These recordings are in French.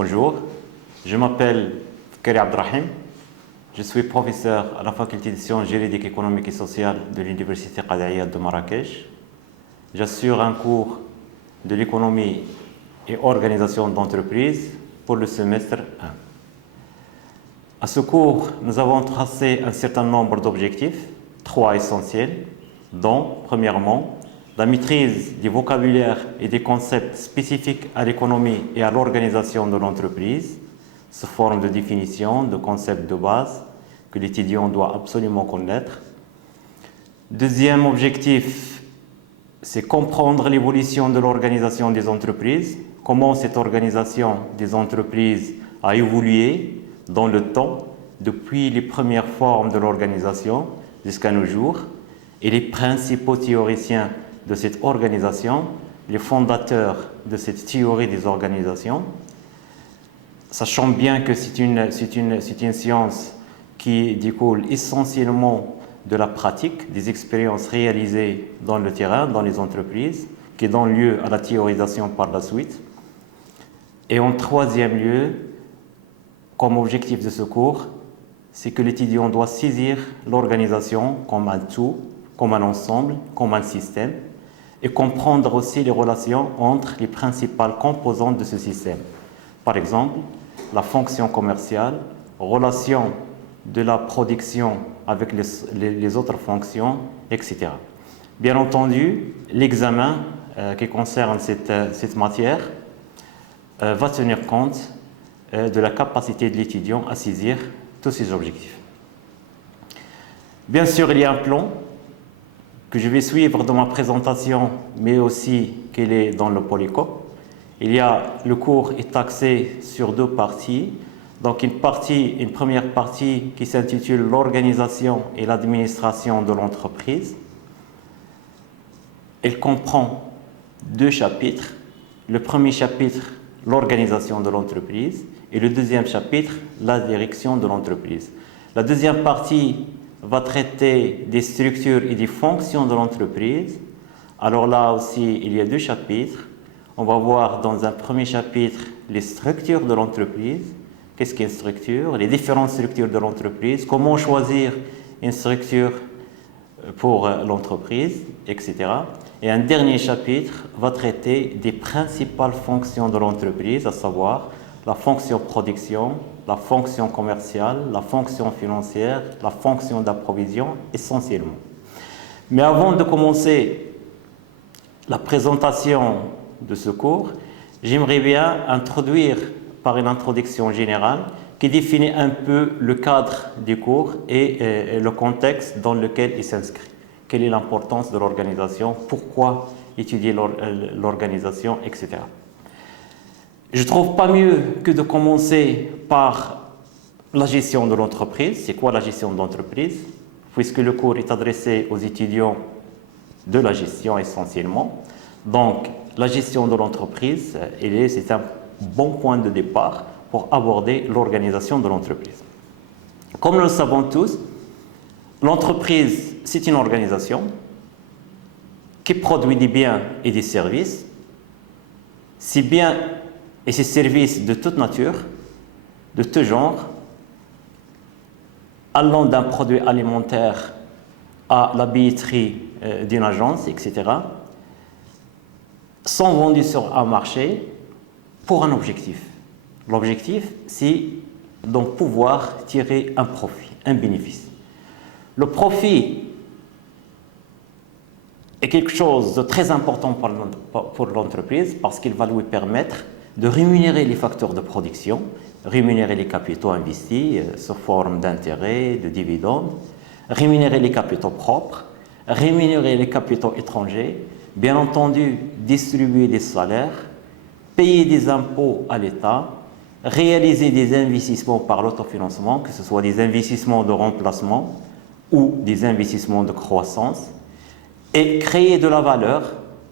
Bonjour, je m'appelle Kari Abdrahim. Je suis professeur à la faculté de sciences juridiques, économiques et sociales de l'Université Qada'iyya de Marrakech. J'assure un cours de l'économie et organisation d'entreprise pour le semestre 1. À ce cours, nous avons tracé un certain nombre d'objectifs, 3 essentiels, dont, premièrement, la maîtrise du vocabulaire et des concepts spécifiques à l'économie et à l'organisation de l'entreprise, sous forme de définition, de concepts de base que l'étudiant doit absolument connaître. Deuxième objectif, c'est comprendre l'évolution de l'organisation des entreprises, comment cette organisation des entreprises a évolué dans le temps, depuis les premières formes de l'organisation jusqu'à nos jours, et les principaux théoriciens de cette organisation, les fondateurs de cette théorie des organisations, sachant bien que c'est une science qui découle essentiellement de la pratique, des expériences réalisées dans le terrain, dans les entreprises, qui donnent lieu à la théorisation par la suite. Et en troisième lieu, comme objectif de ce cours, c'est que l'étudiant doit saisir l'organisation comme un tout, comme un ensemble, comme un système, et comprendre aussi les relations entre les principales composantes de ce système. Par exemple, la fonction commerciale, relation de la production avec les autres fonctions, etc. Bien entendu, l'examen qui concerne cette matière va tenir compte de la capacité de l'étudiant à saisir tous ces objectifs. Bien sûr, il y a un plan que je vais suivre dans ma présentation, mais aussi qu'il est dans le Polycope. Le cours est axé sur 2 parties. Donc une première partie qui s'intitule « L'organisation et l'administration de l'entreprise ». Elle comprend 2 chapitres. Le premier chapitre, l'organisation de l'entreprise, et le deuxième chapitre, la direction de l'entreprise. La deuxième partie va traiter des structures et des fonctions de l'entreprise. Alors là aussi, il y a 2 chapitres. On va voir dans un premier chapitre les structures de l'entreprise. Qu'est-ce qu'une structure? Les différentes structures de l'entreprise. Comment choisir une structure pour l'entreprise, etc. Et un dernier chapitre va traiter des principales fonctions de l'entreprise, à savoir la fonction production, la fonction commerciale, la fonction financière, la fonction d'approvision, essentiellement. Mais avant de commencer la présentation de ce cours, j'aimerais bien introduire par une introduction générale qui définit un peu le cadre du cours et le contexte dans lequel il s'inscrit. Quelle est l'importance de l'organisation, pourquoi étudier l'organisation, etc. Je ne trouve pas mieux que de commencer par la gestion de l'entreprise. C'est quoi la gestion de l'entreprise? Puisque le cours est adressé aux étudiants de la gestion essentiellement. Donc, la gestion de l'entreprise, c'est un bon point de départ pour aborder l'organisation de l'entreprise. Comme nous le savons tous, l'entreprise, c'est une organisation qui produit des biens et des services. Ces biens et ces services de toute nature, de tout genre, allant d'un produit alimentaire à la billetterie d'une agence, etc., sont vendus sur un marché pour un objectif. L'objectif, c'est donc pouvoir tirer un profit, un bénéfice. Le profit est quelque chose de très important pour l'entreprise parce qu'il va lui permettre de rémunérer les facteurs de production, rémunérer les capitaux investis sous forme d'intérêts, de dividendes, rémunérer les capitaux propres, rémunérer les capitaux étrangers, bien entendu distribuer des salaires, payer des impôts à l'État, réaliser des investissements par l'autofinancement, que ce soit des investissements de remplacement ou des investissements de croissance, et créer de la valeur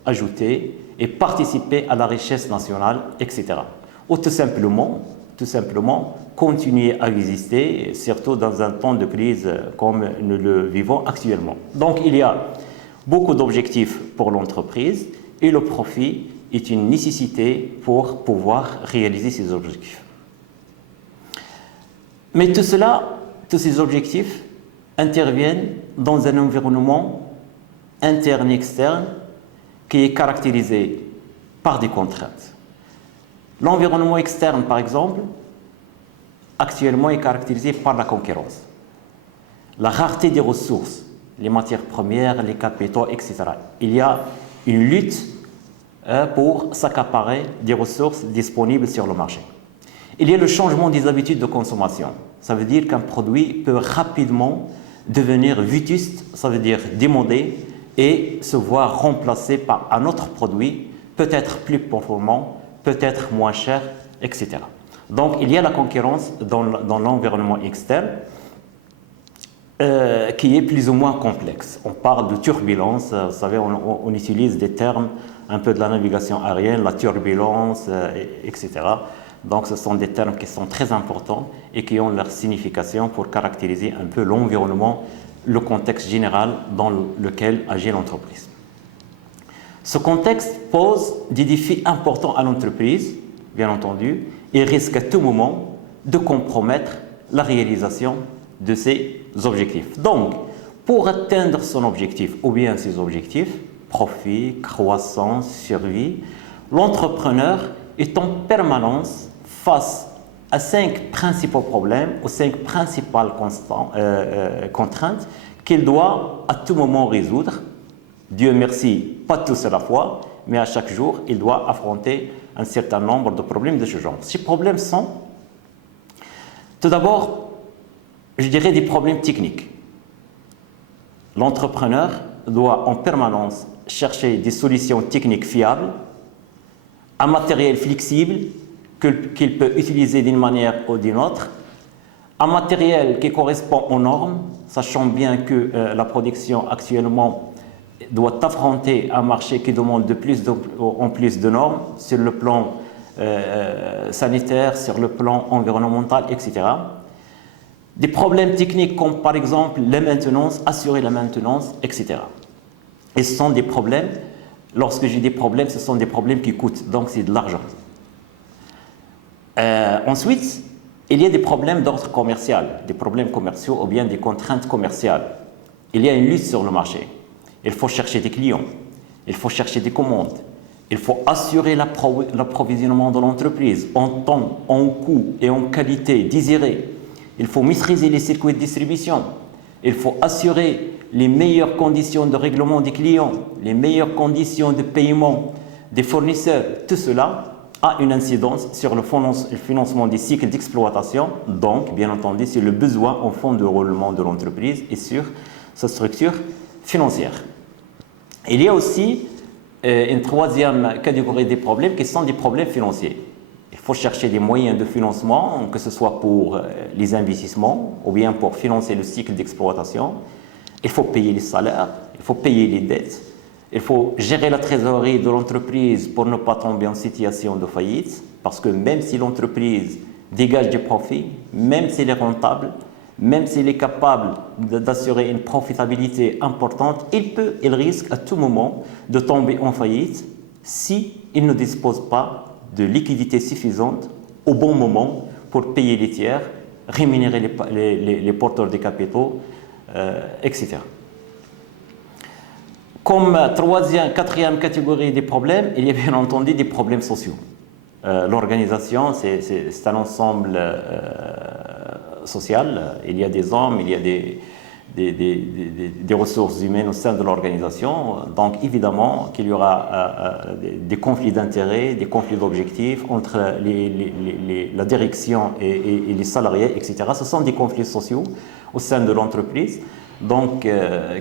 ajoutée et participer à la richesse nationale, etc. Ou tout simplement continuer à exister, surtout dans un temps de crise comme nous le vivons actuellement. Donc il y a beaucoup d'objectifs pour l'entreprise et le profit est une nécessité pour pouvoir réaliser ces objectifs. Mais tout cela, tous ces objectifs interviennent dans un environnement interne et externe qui est caractérisé par des contraintes. L'environnement externe, par exemple, actuellement est caractérisé par la concurrence, la rareté des ressources, les matières premières, les capitaux, etc. Il y a une lutte pour s'accaparer des ressources disponibles sur le marché. Il y a le changement des habitudes de consommation. Ça veut dire qu'un produit peut rapidement devenir vétuste, ça veut dire démodé, et se voir remplacé par un autre produit, peut-être plus performant, peut-être moins cher, etc. Donc, il y a la concurrence dans l'environnement externe qui est plus ou moins complexe. On parle de turbulence, vous savez, on utilise des termes un peu de la navigation aérienne, la turbulence, etc. Donc, ce sont des termes qui sont très importants et qui ont leur signification pour caractériser un peu l'environnement, le contexte général dans lequel agit l'entreprise. Ce contexte pose des défis importants à l'entreprise, bien entendu, et risque à tout moment de compromettre la réalisation de ses objectifs. Donc, pour atteindre son objectif ou bien ses objectifs, profit, croissance, survie, l'entrepreneur est en permanence face à 5 principaux problèmes ou 5 principales contraintes qu'il doit à tout moment résoudre. Dieu merci, pas tous à la fois, mais à chaque jour, il doit affronter un certain nombre de problèmes de ce genre. Ces problèmes sont, tout d'abord, je dirais des problèmes techniques. L'entrepreneur doit en permanence chercher des solutions techniques fiables, un matériel flexible qu'il peut utiliser d'une manière ou d'une autre, un matériel qui correspond aux normes, sachant bien que la production actuellement doit affronter un marché qui demande de plus en plus de normes sur le plan sanitaire, sur le plan environnemental, etc. Des problèmes techniques comme par exemple la maintenance, assurer la maintenance, etc. Et ce sont des problèmes, lorsque j'ai des problèmes, ce sont des problèmes qui coûtent, donc c'est de l'argent. Ensuite, il y a des problèmes d'ordre commercial, des problèmes commerciaux ou bien des contraintes commerciales. Il y a une lutte sur le marché. Il faut chercher des clients, il faut chercher des commandes, il faut assurer l'approvisionnement de l'entreprise en temps, en coût et en qualité désirée. Il faut maîtriser les circuits de distribution. Il faut assurer les meilleures conditions de règlement des clients, les meilleures conditions de paiement des fournisseurs. Tout cela a une incidence sur le financement des cycles d'exploitation, donc bien entendu sur le besoin en fonds de roulement de l'entreprise et sur sa structure financière. Il y a aussi une troisième catégorie des problèmes qui sont des problèmes financiers. Il faut chercher des moyens de financement, que ce soit pour les investissements ou bien pour financer le cycle d'exploitation. Il faut payer les salaires, il faut payer les dettes, il faut gérer la trésorerie de l'entreprise pour ne pas tomber en situation de faillite, parce que même si l'entreprise dégage des profits, même s'il est rentable, même s'il est capable d'assurer une profitabilité importante, il risque à tout moment de tomber en faillite s'il ne dispose pas de liquidité suffisante au bon moment pour payer les tiers, rémunérer les porteurs des capitaux, etc. Comme quatrième catégorie des problèmes, il y a bien entendu des problèmes sociaux. L'organisation, c'est un ensemble social. Il y a des hommes, il y a des ressources humaines au sein de l'organisation. Donc évidemment qu'il y aura des conflits d'intérêts, des conflits d'objectifs entre la direction et les salariés, etc. Ce sont des conflits sociaux au sein de l'entreprise, donc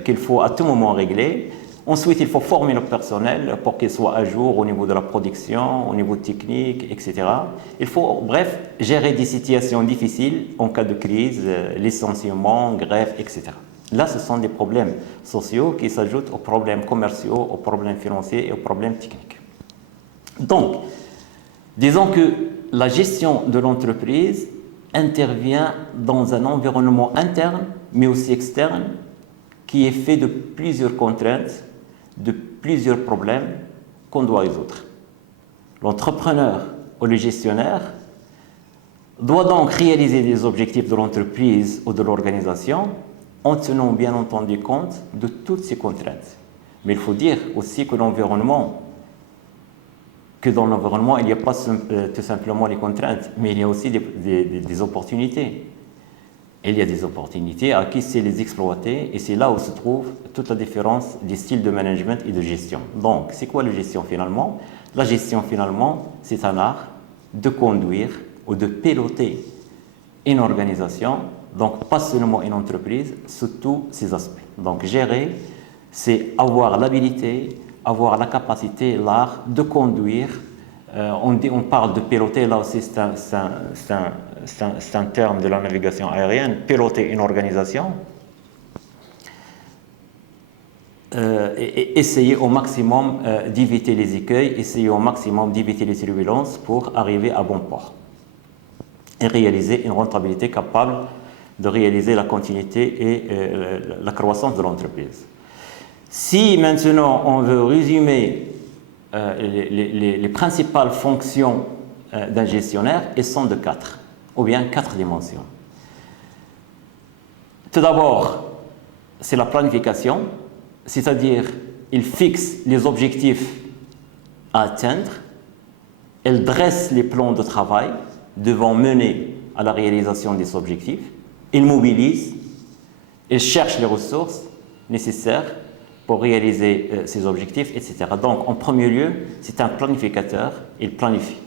qu'il faut à tout moment régler. Ensuite, il faut former le personnel pour qu'il soit à jour au niveau de la production, au niveau technique, etc. Il faut, bref, gérer des situations difficiles en cas de crise, licenciement, grève, etc. Là, ce sont des problèmes sociaux qui s'ajoutent aux problèmes commerciaux, aux problèmes financiers et aux problèmes techniques. Donc, disons que la gestion de l'entreprise intervient dans un environnement interne, mais aussi externe, qui est fait de plusieurs contraintes, de plusieurs problèmes qu'on doit résoudre. L'entrepreneur ou le gestionnaire doit donc réaliser les objectifs de l'entreprise ou de l'organisation en tenant bien entendu compte de toutes ces contraintes. Mais il faut dire aussi que dans l'environnement, il n'y a pas tout simplement les contraintes, mais il y a aussi des opportunités. Et il y a des opportunités à qui c'est les exploiter, et c'est là où se trouve toute la différence des styles de management et de gestion. Donc, c'est quoi la gestion finalement? La gestion finalement, c'est un art de conduire ou de piloter une organisation, donc pas seulement une entreprise, sous tous ses aspects. Donc, gérer, c'est avoir l'habilité, avoir la capacité, l'art de conduire. On parle de piloter, là aussi c'est un terme de la navigation aérienne, piloter une organisation, et essayer au maximum d'éviter les écueils, essayer au maximum d'éviter les turbulences pour arriver à bon port et réaliser une rentabilité capable de réaliser la continuité et la croissance de l'entreprise. Si maintenant on veut résumer les principales fonctions d'un gestionnaire, elles sont de 4, ou bien 4 dimensions. Tout d'abord, c'est la planification, c'est-à-dire il fixe les objectifs à atteindre, il dresse les plans de travail devant mener à la réalisation des objectifs, il mobilise, il cherche les ressources nécessaires pour réaliser ses objectifs, etc. Donc, en premier lieu, c'est un planificateur, il planifie.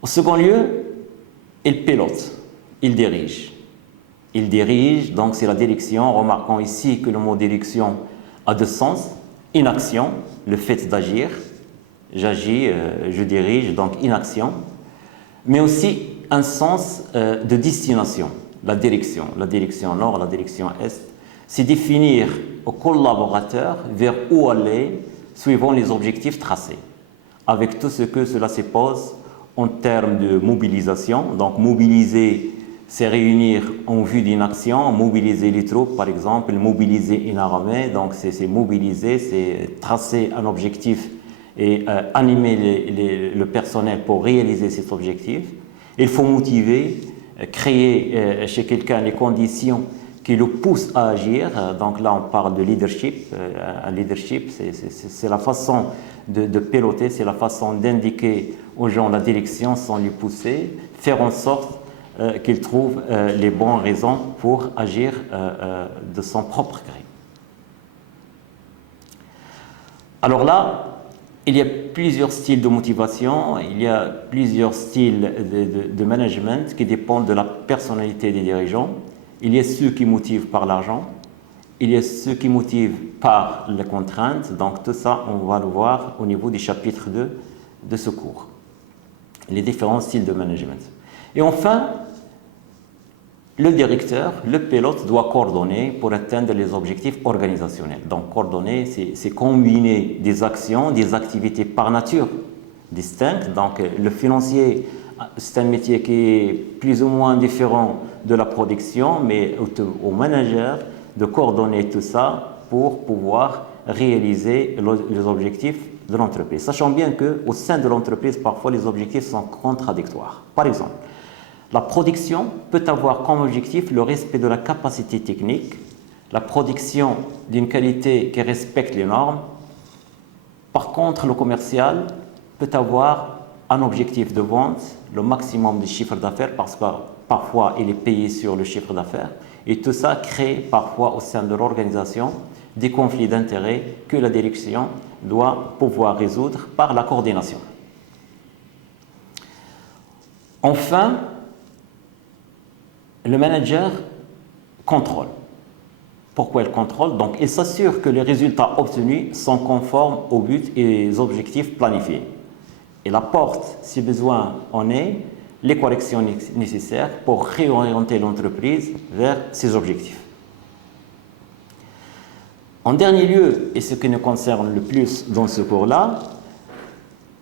Au second lieu, il pilote, il dirige. Il dirige, donc c'est la direction. Remarquons ici que le mot direction a deux sens. Une action, le fait d'agir. J'agis, je dirige, donc une action. Mais aussi un sens de destination, la direction nord, la direction est. C'est définir aux collaborateurs vers où aller suivant les objectifs tracés, avec tout ce que cela suppose en termes de mobilisation. Donc mobiliser, c'est réunir en vue d'une action, mobiliser les troupes par exemple, mobiliser une armée, donc c'est mobiliser, c'est tracer un objectif et animer le personnel pour réaliser cet objectif. Il faut motiver, créer chez quelqu'un les conditions qui le poussent à agir. Donc là, on parle de leadership. Un leadership, c'est la façon de piloter, c'est la façon d'indiquer aux gens la direction sans les pousser, faire en sorte qu'ils trouvent les bonnes raisons pour agir de son propre gré. Alors là, il y a plusieurs styles de motivation, il y a plusieurs styles de management qui dépendent de la personnalité des dirigeants. Il y a ceux qui motivent par l'argent, il y a ceux qui motivent par les contraintes. Donc tout ça, on va le voir au niveau du chapitre 2 de ce cours. Les différents styles de management. Et enfin, le directeur, le pilote doit coordonner pour atteindre les objectifs organisationnels. Donc coordonner, c'est combiner des actions, des activités par nature distinctes. Donc le financier, c'est un métier qui est plus ou moins différent de la production, mais au manager de coordonner tout ça pour pouvoir réaliser les objectifs de l'entreprise. Sachant bien qu'au sein de l'entreprise, parfois les objectifs sont contradictoires. Par exemple, la production peut avoir comme objectif le respect de la capacité technique, la production d'une qualité qui respecte les normes. Par contre, le commercial peut avoir un objectif de vente, le maximum du chiffre d'affaires, parce que parfois il est payé sur le chiffre d'affaires. Et tout ça crée parfois au sein de l'organisation des conflits d'intérêts que la direction doit pouvoir résoudre par la coordination. Enfin, le manager contrôle. Pourquoi il contrôle? Donc, il s'assure que les résultats obtenus sont conformes aux buts et aux objectifs planifiés. Il apporte, si besoin en est, les corrections nécessaires pour réorienter l'entreprise vers ses objectifs. En dernier lieu, et ce qui nous concerne le plus dans ce cours-là,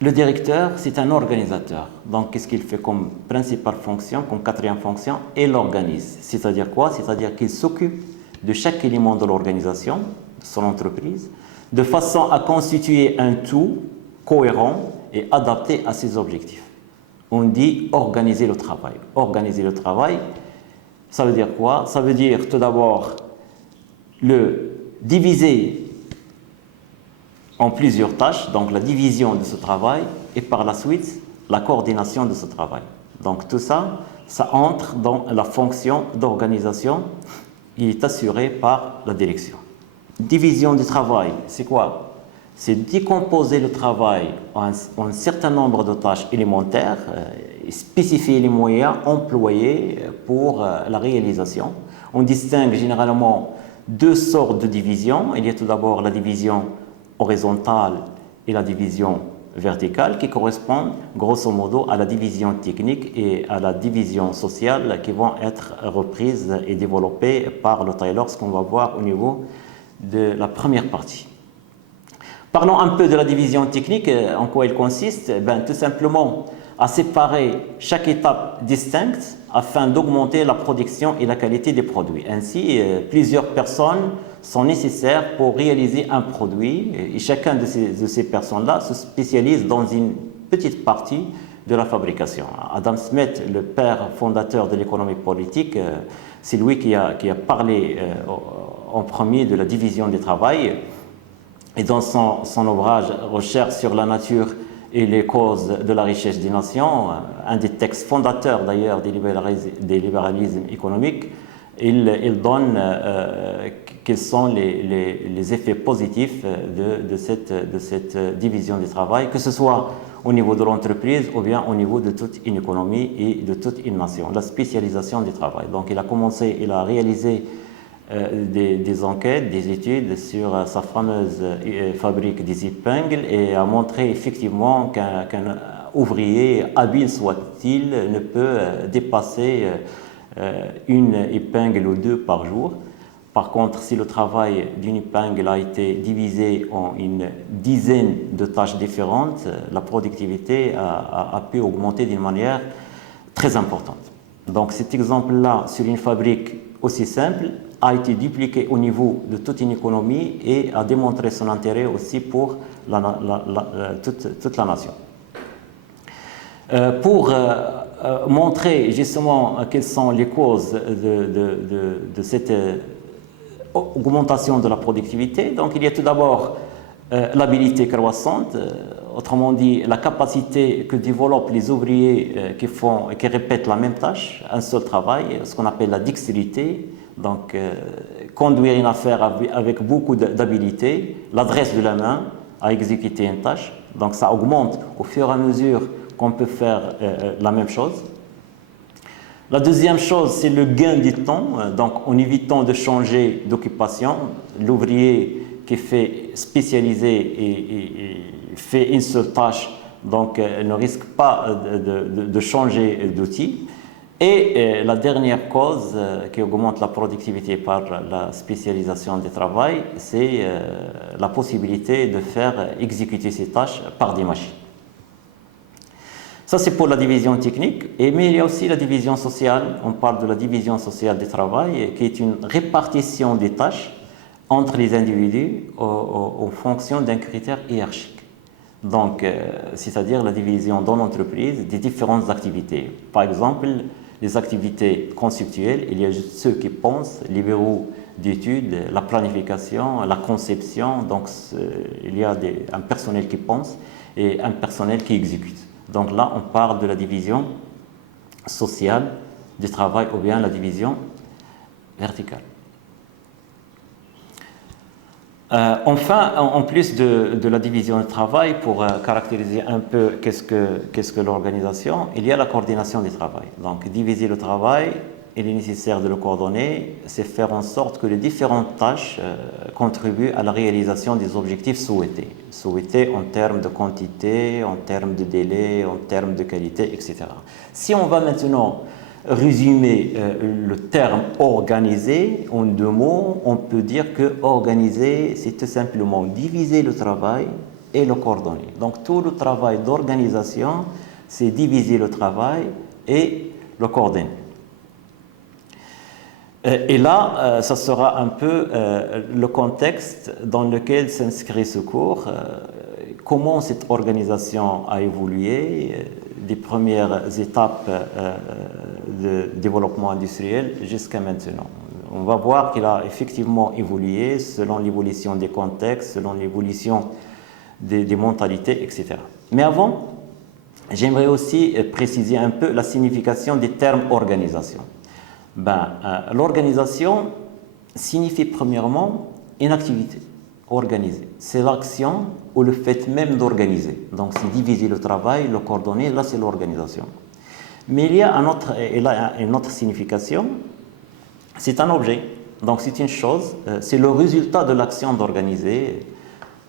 le directeur, c'est un organisateur. Donc, qu'est-ce qu'il fait comme principale fonction, comme quatrième fonction? Il organise. C'est-à-dire quoi? C'est-à-dire qu'il s'occupe de chaque élément de l'organisation, de son entreprise, de façon à constituer un tout cohérent et adapté à ces objectifs. On dit organiser le travail. Organiser le travail, ça veut dire quoi? Ça veut dire tout d'abord le diviser en plusieurs tâches, donc la division de ce travail, et par la suite la coordination de ce travail. Donc tout ça, ça entre dans la fonction d'organisation qui est assurée par la direction. Division du travail, c'est quoi? C'est décomposer le travail en un certain nombre de tâches élémentaires, spécifier les moyens employés pour la réalisation. On distingue généralement deux sortes de divisions. Il y a tout d'abord la division horizontale et la division verticale qui correspondent grosso modo à la division technique et à la division sociale qui vont être reprises et développées par le Taylor, ce qu'on va voir au niveau de la première partie. Parlons un peu de la division technique, en quoi elle consiste? Tout simplement à séparer chaque étape distincte afin d'augmenter la production et la qualité des produits. Ainsi, plusieurs personnes sont nécessaires pour réaliser un produit et chacun de ces personnes-là se spécialise dans une petite partie de la fabrication. Adam Smith, le père fondateur de l'économie politique, c'est lui qui a parlé en premier de la division du travail. Et dans son ouvrage « Recherche sur la nature et les causes de la richesse des nations », un des textes fondateurs d'ailleurs des libéralismes économiques, il donne quels sont les effets positifs de cette division du travail, que ce soit au niveau de l'entreprise ou bien au niveau de toute une économie et de toute une nation. La spécialisation du travail. Donc il a réalisé des enquêtes, des études sur sa fameuse fabrique des épingles et a montré effectivement qu'un ouvrier, habile soit-il, ne peut dépasser une épingle ou deux par jour. Par contre, si le travail d'une épingle a été divisé en une dizaine de tâches différentes, la productivité a pu augmenter d'une manière très importante. Donc cet exemple-là, sur une fabrique aussi simple, a été dupliqué au niveau de toute une économie et a démontré son intérêt aussi pour toute la nation. Pour montrer justement quelles sont les causes de cette augmentation de la productivité, donc il y a tout d'abord l'habilité croissante, autrement dit la capacité que développent les ouvriers qui répètent la même tâche, un seul travail, ce qu'on appelle la dextérité. Donc, conduire une affaire avec beaucoup d'habilité, l'adresse de la main à exécuter une tâche. Donc, ça augmente au fur et à mesure qu'on peut faire la même chose. La deuxième chose, c'est le gain du temps. Donc, en évitant de changer d'occupation, l'ouvrier qui fait spécialiser et fait une seule tâche, donc ne risque pas de changer d'outil. Et la dernière cause qui augmente la productivité par la spécialisation du travail, c'est la possibilité de faire exécuter ces tâches par des machines. Ça, c'est pour la division technique, mais il y a aussi la division sociale. On parle de la division sociale du travail, qui est une répartition des tâches entre les individus en fonction d'un critère hiérarchique. Donc, c'est-à-dire la division dans l'entreprise des différentes activités. Par exemple, les activités conceptuelles, il y a juste ceux qui pensent, les bureaux d'études, la planification, la conception. Donc, il y a un personnel qui pense et un personnel qui exécute. Donc là, on parle de la division sociale du travail ou bien la division verticale. Enfin, en plus de la division du travail, pour caractériser un peu qu'est-ce que l'organisation, il y a la coordination du travail. Donc, diviser le travail, il est nécessaire de le coordonner, c'est faire en sorte que les différentes tâches contribuent à la réalisation des objectifs souhaités. Souhaités en termes de quantité, en termes de délai, en termes de qualité, etc. Si on va maintenant résumer le terme organisé en deux mots, on peut dire que organiser, c'est tout simplement diviser le travail et le coordonner. Donc tout le travail d'organisation, c'est diviser le travail et le coordonner. Et là, ça sera un peu le contexte dans lequel s'inscrit ce cours. comment cette organisation a évolué, des premières étapes de développement industriel jusqu'à maintenant. On va voir qu'il a effectivement évolué selon l'évolution des contextes, selon l'évolution des mentalités, etc. Mais avant, j'aimerais aussi préciser un peu la signification des termes organisation. L'organisation signifie premièrement une activité organisée. C'est l'action ou le fait même d'organiser. Donc c'est diviser le travail, le coordonner, là c'est l'organisation. Mais il y a une autre signification, c'est un objet. Donc c'est une chose, c'est le résultat de l'action d'organiser.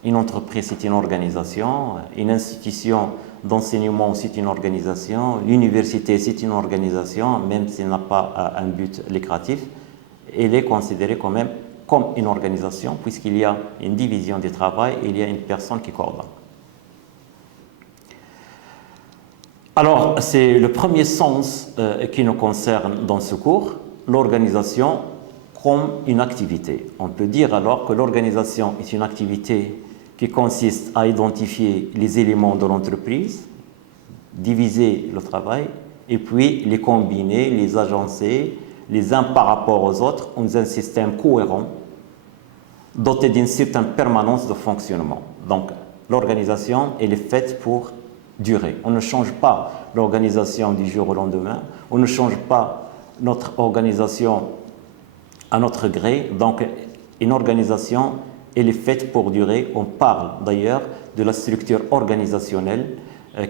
Une entreprise, c'est une organisation. Une institution d'enseignement, c'est une organisation. L'université, c'est une organisation, même s'il n'a pas un but lucratif. Elle est considérée quand même comme une organisation, puisqu'il y a une division du travail et il y a une personne qui coordonne. Alors, c'est le premier sens qui nous concerne dans ce cours, l'organisation comme une activité. On peut dire alors que l'organisation est une activité qui consiste à identifier les éléments de l'entreprise, diviser le travail, et puis les combiner, les agencer, les uns par rapport aux autres, dans un système cohérent, doté d'une certaine permanence de fonctionnement. Donc, l'organisation, elle est faite pour durer. On ne change pas l'organisation du jour au lendemain, on ne change pas notre organisation à notre gré. Donc, une organisation, elle est faite pour durer. On parle d'ailleurs de la structure organisationnelle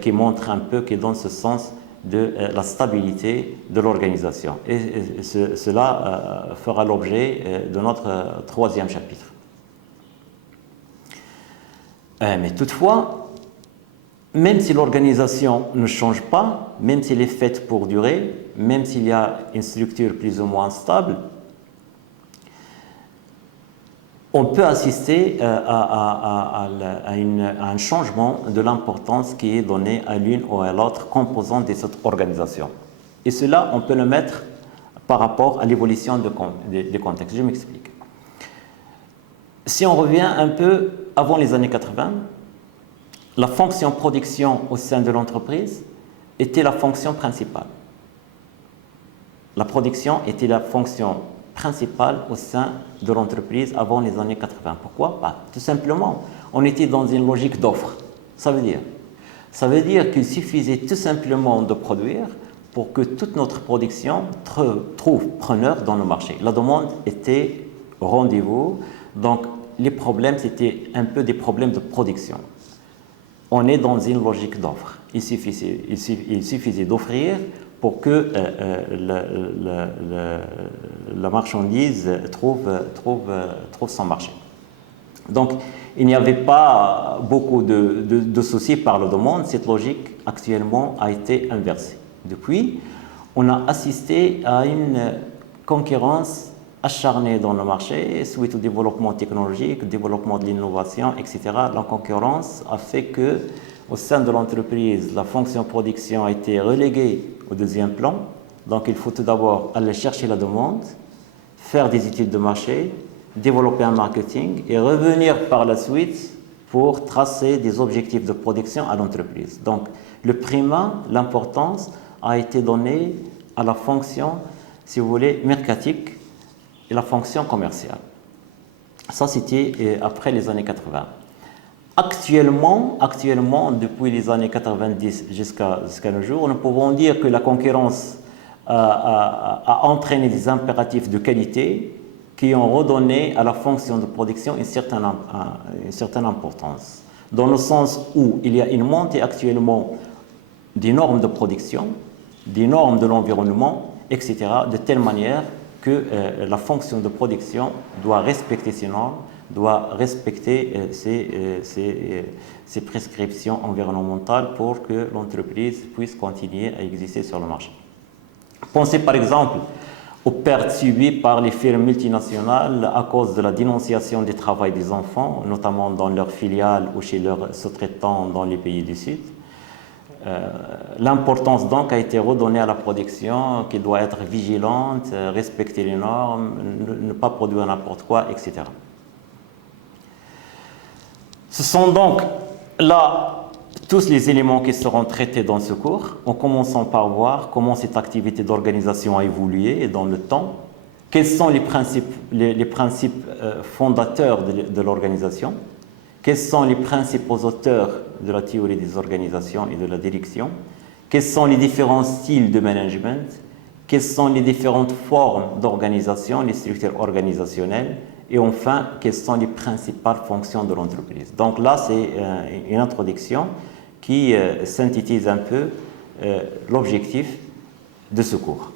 qui montre un peu, qui donne ce sens de la stabilité de l'organisation. Et cela fera l'objet de notre troisième chapitre. Mais toutefois, même si l'organisation ne change pas, même si elle est faite pour durer, même s'il y a une structure plus ou moins stable, on peut assister à un changement de l'importance qui est donnée à l'une ou à l'autre composante de cette organisation. Et cela, on peut le mettre par rapport à l'évolution des contextes. Je m'explique. Si on revient un peu avant les années 80, la fonction production au sein de l'entreprise était la fonction principale. La production était la fonction principale au sein de l'entreprise avant les années 80. Pourquoi? Tout simplement, on était dans une logique d'offre. Ça veut dire qu'il suffisait tout simplement de produire pour que toute notre production trouve preneur dans le marché. La demande était au rendez-vous, donc les problèmes, c'était un peu des problèmes de production. On est dans une logique d'offre. Il suffisait d'offrir pour que la marchandise trouve son marché. Donc, il n'y avait pas beaucoup de soucis par la demande. Cette logique, actuellement, a été inversée. Depuis, on a assisté à une concurrence acharnée dans le marché, suite au développement technologique, au développement de l'innovation, etc. La concurrence a fait que, au sein de l'entreprise, la fonction production a été reléguée au deuxième plan. Donc, il faut tout d'abord aller chercher la demande, faire des études de marché, développer un marketing et revenir par la suite pour tracer des objectifs de production à l'entreprise. Donc, le primat, l'importance a été donnée à la fonction, si vous voulez, mercatique et la fonction commerciale. Ça, c'était après les années 80. Actuellement, depuis les années 90 jusqu'à nos jours, nous pouvons dire que la concurrence a entraîné des impératifs de qualité qui ont redonné à la fonction de production une certaine importance. Dans le sens où il y a une montée actuellement des normes de production, des normes de l'environnement, etc., de telle manière que la fonction de production doit respecter ces normes, doit respecter ces prescriptions environnementales pour que l'entreprise puisse continuer à exister sur le marché. Pensez par exemple aux pertes subies par les firmes multinationales à cause de la dénonciation du travail des enfants, notamment dans leurs filiales ou chez leurs sous-traitants dans les pays du Sud. L'importance donc a été redonnée à la production, qui doit être vigilante, respecter les normes, ne pas produire n'importe quoi, etc. Ce sont donc là, tous les éléments qui seront traités dans ce cours, en commençant par voir comment cette activité d'organisation a évolué dans le temps, quels sont les principes fondateurs de l'organisation, quels sont les principaux auteurs de la théorie des organisations et de la direction, quels sont les différents styles de management, quelles sont les différentes formes d'organisation, les structures organisationnelles, et enfin, quelles sont les principales fonctions de l'entreprise. Donc là, c'est une introduction qui synthétise un peu l'objectif de ce cours.